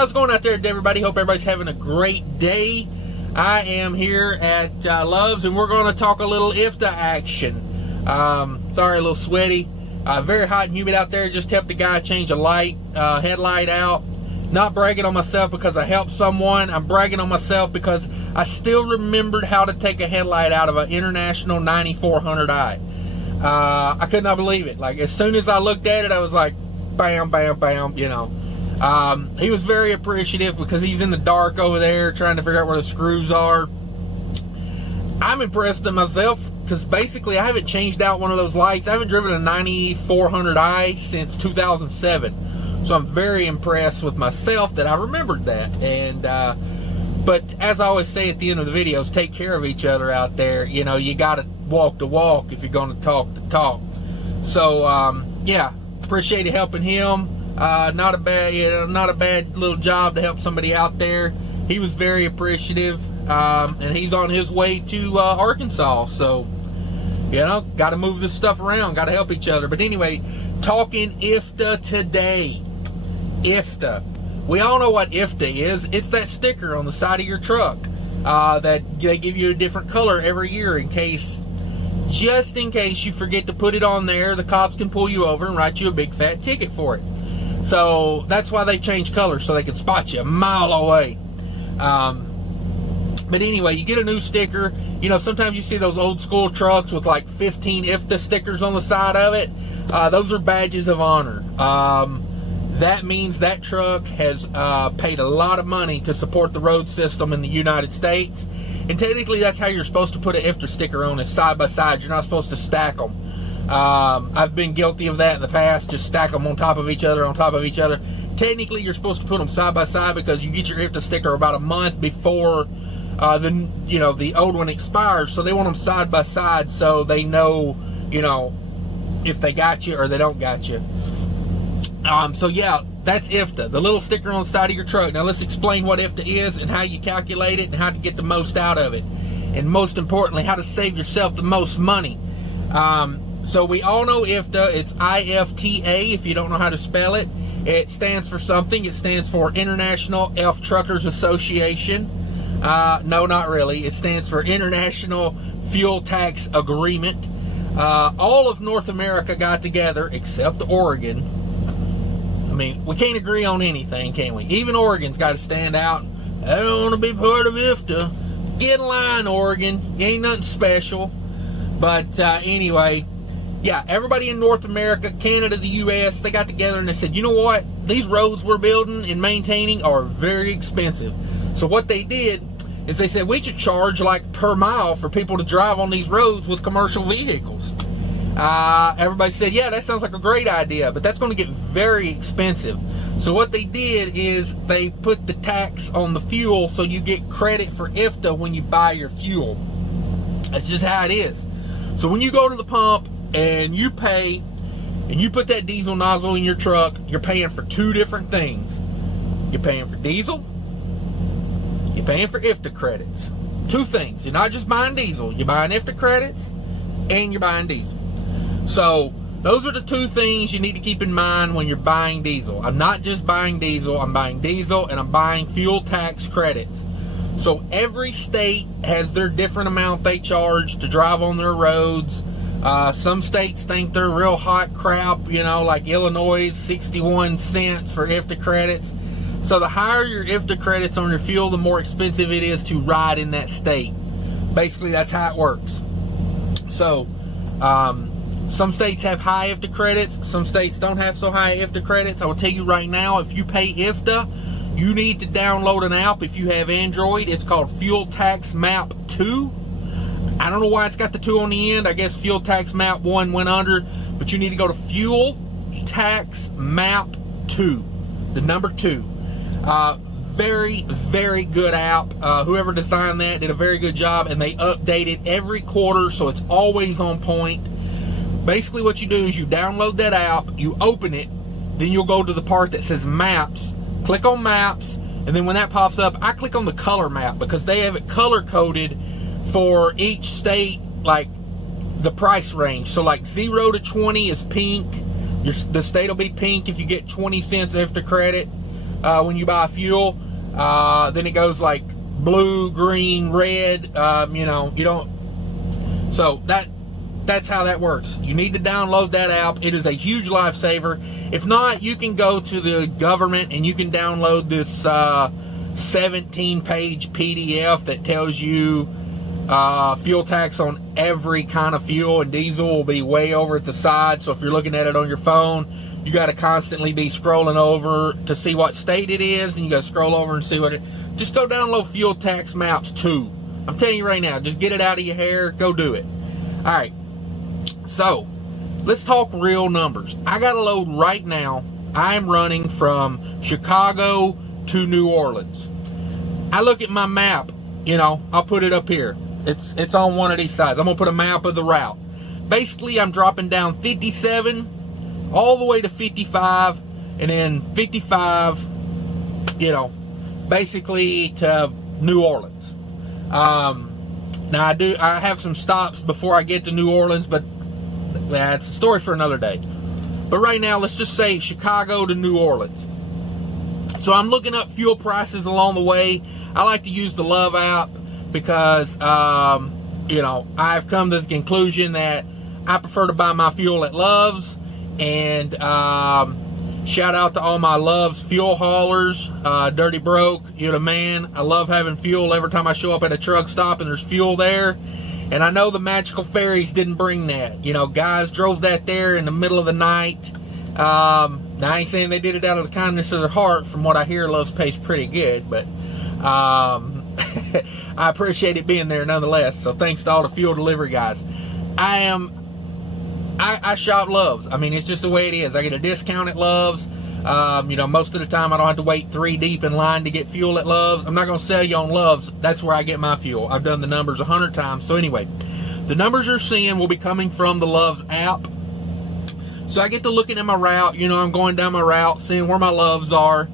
how's it going out there, everybody? Hope everybody's having a great day. I am here at Love's, and we're going to talk a little IFTA action. Sorry, a little sweaty. Very hot and humid out there. Just helped a guy change a light, headlight out. Not bragging on myself because I helped someone. I'm bragging on myself because I still remembered how to take a headlight out of an International 9400i. I could not believe it. Like, as soon as I looked at it, I was like, bam, bam, bam, you know. He was very appreciative because he's in the dark over there trying to figure out where the screws are. I'm impressed with myself because basically I haven't changed out one of those lights. I haven't driven a 9400i since 2007. So I'm very impressed with myself that I remembered that. And but as I always say at the end of the videos, take care of each other out there. You know, you got to walk the walk if you're going to talk the talk. So yeah, appreciate helping him. Not a bad little job to help somebody out there. He was very appreciative, and he's on his way to Arkansas. So, you know, got to move this stuff around, got to help each other. But anyway, talking IFTA today. IFTA. We all know what IFTA is. It's that sticker on the side of your truck that they give you a different color every year just in case you forget to put it on there. The cops can pull you over and write you a big fat ticket for it. So that's why they change colors, so they can spot you a mile away. But anyway, you get a new sticker. You know, sometimes you see those old school trucks with like 15 IFTA stickers on the side of it. Those are badges of honor. That means that truck has paid a lot of money to support the road system in the United States. And technically, that's how you're supposed to put an IFTA sticker on, is side by side. You're not supposed to stack them. I've been guilty of that in the past. Just stack them on top of each other, on top of each other. Technically, you're supposed to put them side by side because you get your IFTA sticker about a month before the old one expires. So they want them side by side so they know, you know, if they got you or they don't got you. So yeah, that's IFTA, the little sticker on the side of your truck. Now let's explain what IFTA is and how you calculate it and how to get the most out of it. And most importantly, how to save yourself the most money. So we all know IFTA. It's IFTA if you don't know how to spell it. It stands for something. It stands for International Elf Truckers Association. No, not really. It stands for International Fuel Tax Agreement. All of North America got together except Oregon. I mean, we can't agree on anything, can we? Even Oregon's got to stand out. I don't want to be part of IFTA. Get in line, Oregon. You ain't nothing special. But anyway, yeah, everybody in North America, Canada, the U.S., they got together and they said, you know what? These roads we're building and maintaining are very expensive. So what they did is they said we should charge like per mile for people to drive on these roads with commercial vehicles. Everybody said, yeah, that sounds like a great idea, but that's going to get very expensive. So what they did is they put the tax on the fuel so you get credit for IFTA when you buy your fuel. That's just how it is. So when you go to the pump and you pay and you put that diesel nozzle in your truck, you're paying for two different things. You're paying for diesel, you're paying for IFTA credits. Two things. You're not just buying diesel, you're buying IFTA credits and you're buying diesel. So those are the two things you need to keep in mind when you're buying diesel. I'm not just buying diesel, I'm buying diesel and I'm buying fuel tax credits. So every state has their different amount they charge to drive on their roads. Some states think they're real hot crap, you know, like Illinois, 61 cents for IFTA credits. So the higher your IFTA credits on your fuel, the more expensive it is to ride in that state. Basically, that's how it works. So, some states have high IFTA credits. Some states don't have so high IFTA credits. I will tell you right now, if you pay IFTA, you need to download an app if you have Android. It's called Fuel Tax Map 2. I don't know why it's got the 2 on the end. I guess Fuel Tax Map 1 went under. But you need to go to Fuel Tax Map 2. The number 2. Very, very good app. Whoever designed that did a very good job. And they update it every quarter, so it's always on point. Basically what you do is you download that app, you open it, then you'll go to the part that says Maps, click on Maps, and then when that pops up, I click on the color map because they have it color coded for each state, like the price range. So like 0 to 20 is pink. The state will be pink if you get 20 cents IFTA credit. when you buy fuel. Then it goes like blue, green, red. You know, you don't. So that's how that works. You need to download that app. It is a huge lifesaver. If not, you can go to the government and you can download this 17-page PDF that tells you fuel tax on every kind of fuel, and diesel will be way over at the side. So if you're looking at it on your phone, you got to constantly be scrolling over to see what state it is, and you got to scroll over and see what it. Just go download fuel tax maps 2. I'm telling you right now, just get it out of your hair. Go do it. All right. So let's talk real numbers. I got a load right now. I'm running from Chicago to New Orleans. I look at my map. You know, I'll put it up here. It's on one of these sides. I'm gonna put a map of the route. Basically, I'm dropping down 57 all the way to 55, and then 55, you know, basically to New Orleans. Now I have some stops before I get to New Orleans, but that's a story for another day. But right now, let's just say Chicago to New Orleans. So I'm looking up fuel prices along the way. I like to use the Love app because, you know, I've come to the conclusion that I prefer to buy my fuel at Love's. And shout out to all my Love's fuel haulers. Dirty Broke, you're the man. I love having fuel every time I show up at a truck stop and there's fuel there. And I know the Magical Ferries didn't bring that. You know, guys drove that there in the middle of the night. Now, I ain't saying they did it out of the kindness of their heart. From what I hear, Love's pays pretty good, but I appreciate it being there nonetheless. So thanks to all the fuel delivery guys. I shop Love's. I mean, it's just the way it is. I get a discount at Love's. You know, most of the time I don't have to wait 3 deep in line to get fuel at Love's. I'm not going to sell you on Love's. That's where I get my fuel. I've done the numbers 100 times. So anyway, the numbers you're seeing will be coming from the Love's app. So I get to looking at my route. You know, I'm going down my route, seeing where my Love's are.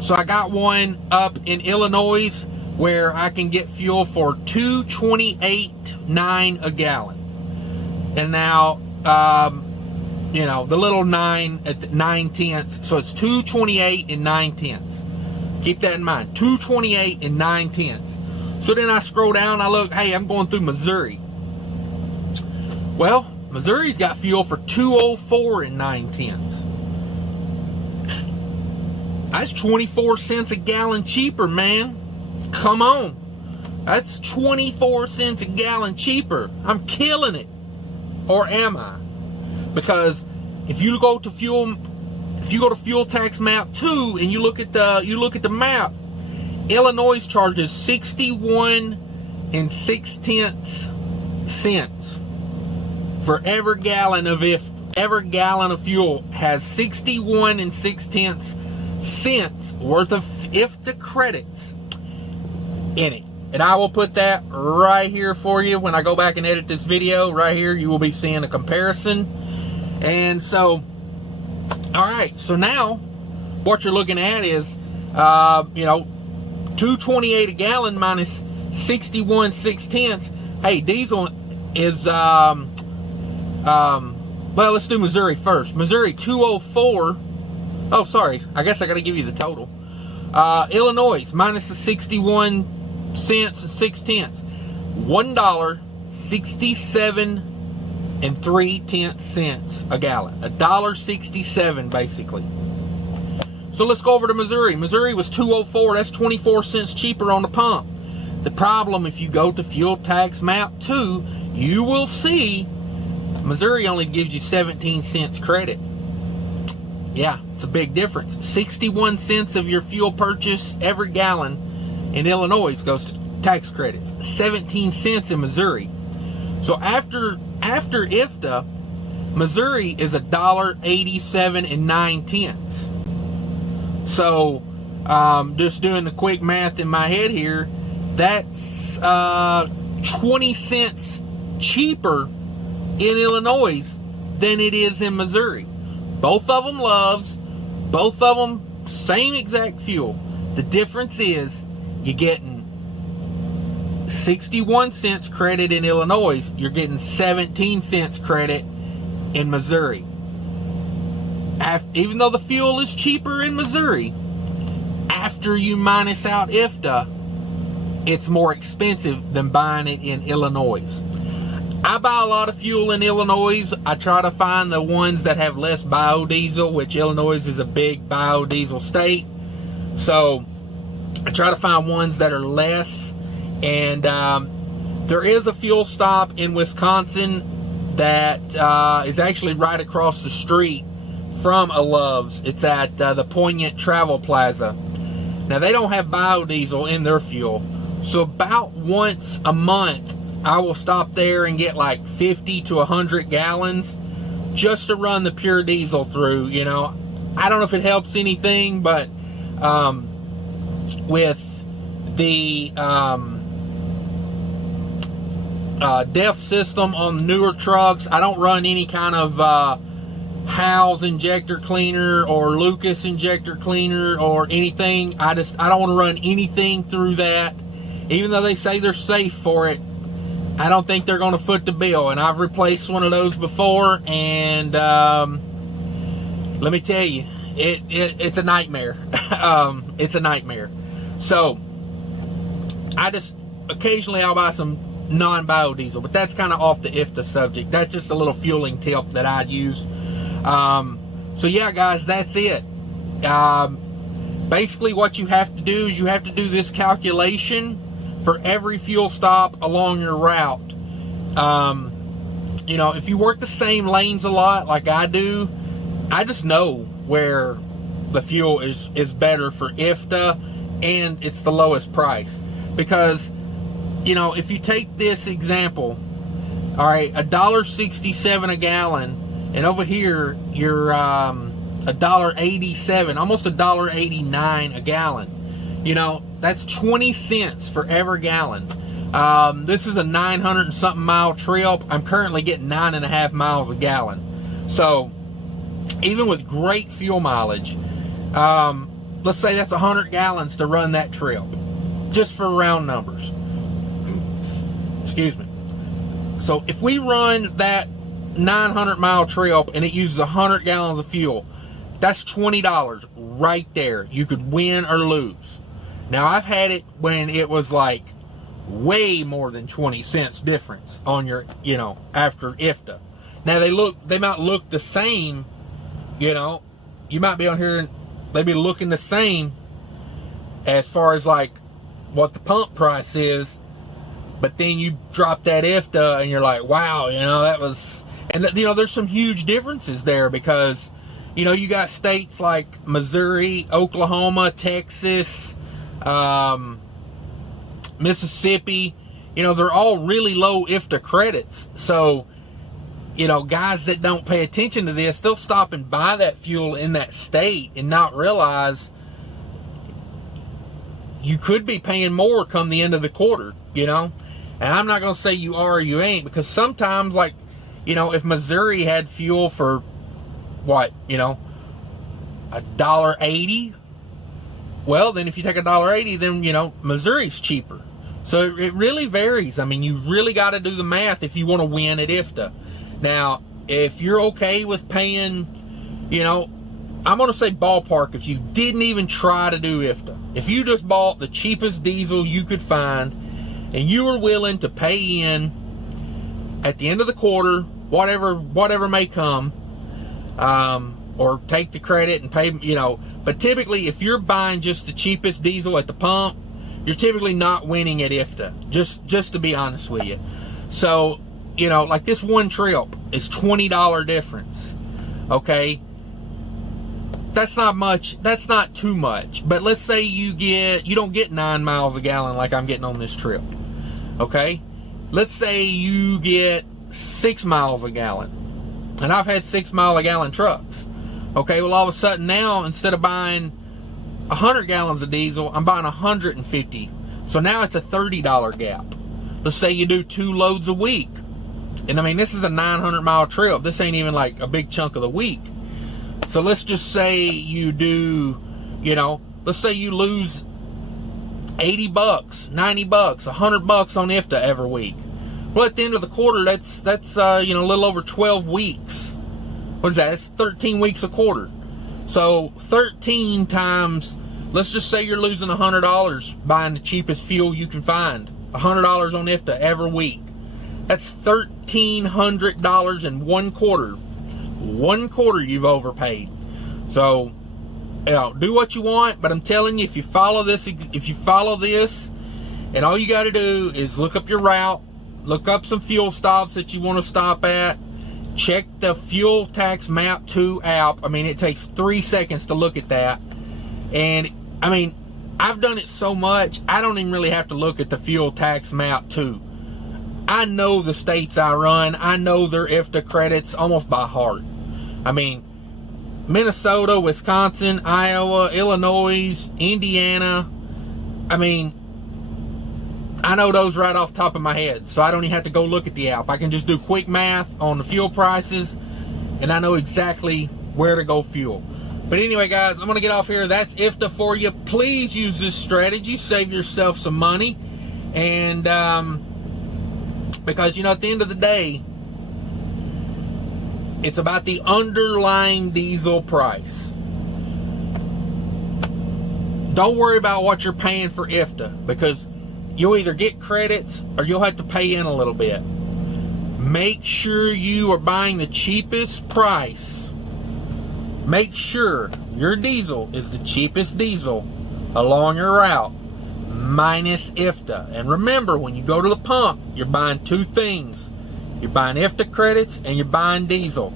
So I got one up in Illinois where I can get fuel for $2.28.9 a gallon. And now, you know, the little 9 at 9 tenths. So it's 2.28 and 9 tenths. Keep that in mind. 2.28 and 9 tenths. So then I scroll down. I look. Hey, I'm going through Missouri. Well, Missouri's got fuel for 2.04 and 9 tenths. That's 24 cents a gallon cheaper, man. Come on. That's 24 cents a gallon cheaper. I'm killing it. Or am I? Because if you go to fuel tax map 2 and you look at the map, Illinois charges 61 and 6 cents for every gallon of fuel has 61 and 6 cents worth of IFTA credits in it. And I will put that right here for you when I go back and edit this video. Right here, you will be seeing a comparison. And so, all right. So now, what you're looking at is, you know, $2.28 a gallon minus 61 6 tenths. Hey, diesel is, well, let's do Missouri first. Missouri 2.04. Oh, sorry. I guess I got to give you the total. Illinois minus the 61 cents and 6 tenths. $1.67 and 3/10 cents a gallon. $1.67 basically. So let's go over to Missouri. Missouri was 2.04. That's 24 cents cheaper on the pump. The problem, if you go to fuel tax map 2, you will see Missouri only gives you 17 cents credit. Yeah, it's a big difference. 61 cents of your fuel purchase every gallon in Illinois goes to tax credits. 17 cents in Missouri. So after IFTA, Missouri is $1.87 and 9 tenths. So, just doing the quick math in my head here, that's 20 cents cheaper in Illinois than it is in Missouri. Both of them Loves, both of them same exact fuel. The difference is you're getting 61 cents credit in Illinois, you're getting 17 cents credit in Missouri. even though the fuel is cheaper in Missouri, after you minus out IFTA, it's more expensive than buying it in Illinois. I buy a lot of fuel in Illinois. I try to find the ones that have less biodiesel, which Illinois is a big biodiesel state. So I try to find ones that are less. And there is a fuel stop in Wisconsin that is actually right across the street from a Love's. It's at the Poignant Travel Plaza. Now, they don't have biodiesel in their fuel. So about once a month, I will stop there and get like 50 to 100 gallons just to run the pure diesel through. You know, I don't know if it helps anything, but with the DEF system on newer trucks, I don't run any kind of Howes injector cleaner or Lucas injector cleaner or anything. I don't want to run anything through that. Even though they say they're safe for it, I don't think they're going to foot the bill. And I've replaced one of those before, and let me tell you, it's a nightmare. It's a nightmare. So I just occasionally I'll buy some non-biodiesel, but that's kind of off the IFTA subject. That's just a little fueling tip that I'd use. So yeah, guys, that's it. Basically what you have to do is you have to do this calculation for every fuel stop along your route. You know, if you work the same lanes a lot like I do, I just know where the fuel is better for IFTA and it's the lowest price. Because, you know, if you take this example, all right, $1.67 a gallon, and over here you're $1.87, almost $1.89 a gallon. You know, that's 20 cents for every gallon. This is a 900 and something mile trip. I'm currently getting 9.5 miles a gallon. So even with great fuel mileage, let's say that's 100 gallons to run that trip, just for round numbers. Excuse me. So if we run that 900 mile trip and it uses 100 gallons of fuel, that's $20 right there. You could win or lose. Now, I've had it when it was like way more than 20 cents difference on your, you know, after IFTA. Now, they might look the same, you know. You might be on here and they be looking the same as far as like what the pump price is. But then you drop that IFTA and you're like, wow, you know, that was, and you know, there's some huge differences there because, you know, you got states like Missouri, Oklahoma, Texas, Mississippi, you know, they're all really low IFTA credits. So, you know, guys that don't pay attention to this, they'll stop and buy that fuel in that state and not realize you could be paying more come the end of the quarter, you know. And I'm not going to say you are or you ain't, because sometimes, like, you know, if Missouri had fuel for what, you know, $1.80, well, then if you take $1.80, then, you know, Missouri's cheaper. So it really varies. I mean, you really got to do the math if you want to win at IFTA. Now, if you're okay with paying, you know, I'm going to say ballpark, if you didn't even try to do IFTA, if you just bought the cheapest diesel you could find and you were willing to pay in at the end of the quarter, whatever may come, or take the credit and pay, you know. But typically, if you're buying just the cheapest diesel at the pump, you're typically not winning at IFTA, just to be honest with you. So, you know, like this one trip is $20 difference, okay? That's not much, that's not too much. But let's say you don't get 9 miles a gallon like I'm getting on this trip, okay? Let's say you get 6 miles a gallon, and I've had 6 mile a gallon trucks. Okay, well, all of a sudden now, instead of buying 100 gallons of diesel, I'm buying 150. So now it's a $30 gap. Let's say you do 2 loads a week. And I mean, this is a 900 mile trip. This ain't even like a big chunk of the week. So let's just say you do, you know, let's say you lose 80 bucks, 90 bucks, 100 bucks on IFTA every week. Well, at the end of the quarter, that's you know, a little over 12 weeks. what is that? That's 13 weeks a quarter. So 13 times, let's just say you're losing $100 buying the cheapest fuel you can find. $100 on IFTA every week. That's $1,300 in one quarter. One quarter you've overpaid. So, you know, do what you want, but I'm telling you, if you follow this, and all you got to do is look up your route, look up some fuel stops that you want to stop at, check the Fuel Tax Map 2 app. I mean, it takes 3 seconds to look at that. And, I mean, I've done it so much, I don't even really have to look at the Fuel Tax Map 2. I know the states I run. I know their IFTA credits almost by heart. I mean, Minnesota, Wisconsin, Iowa, Illinois, Indiana. I mean, I know those right off the top of my head, so I don't even have to go look at the app. I can just do quick math on the fuel prices, and I know exactly where to go fuel. But anyway, guys, I'm going to get off here. That's IFTA for you. Please use this strategy. Save yourself some money. And because, you know, at the end of the day, it's about the underlying diesel price. Don't worry about what you're paying for IFTA, because you'll either get credits or you'll have to pay in a little bit. Make sure you are buying the cheapest price. Make sure your diesel is the cheapest diesel along your route, minus IFTA. And remember, when you go to the pump, you're buying two things. You're buying IFTA credits and you're buying diesel.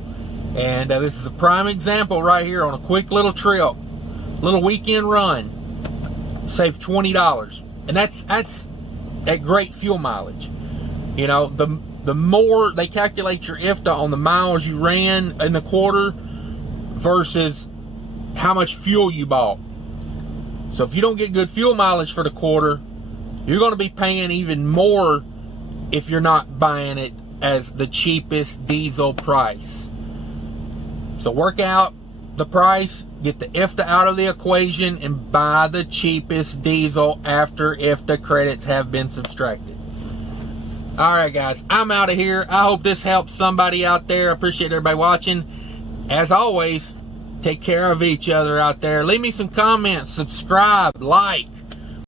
And this is a prime example right here on a quick little trip, little weekend run. Save $20. And that's at great fuel mileage. You know, the more they calculate your IFTA on the miles you ran in the quarter versus how much fuel you bought. So if you don't get good fuel mileage for the quarter, you're going to be paying even more if you're not buying it as the cheapest diesel price. So work out the price, get the IFTA out of the equation, and buy the cheapest diesel after IFTA credits have been subtracted. Alright guys, I'm out of here. I hope this helps somebody out there. I appreciate everybody watching. As always, take care of each other out there. Leave me some comments, subscribe, like.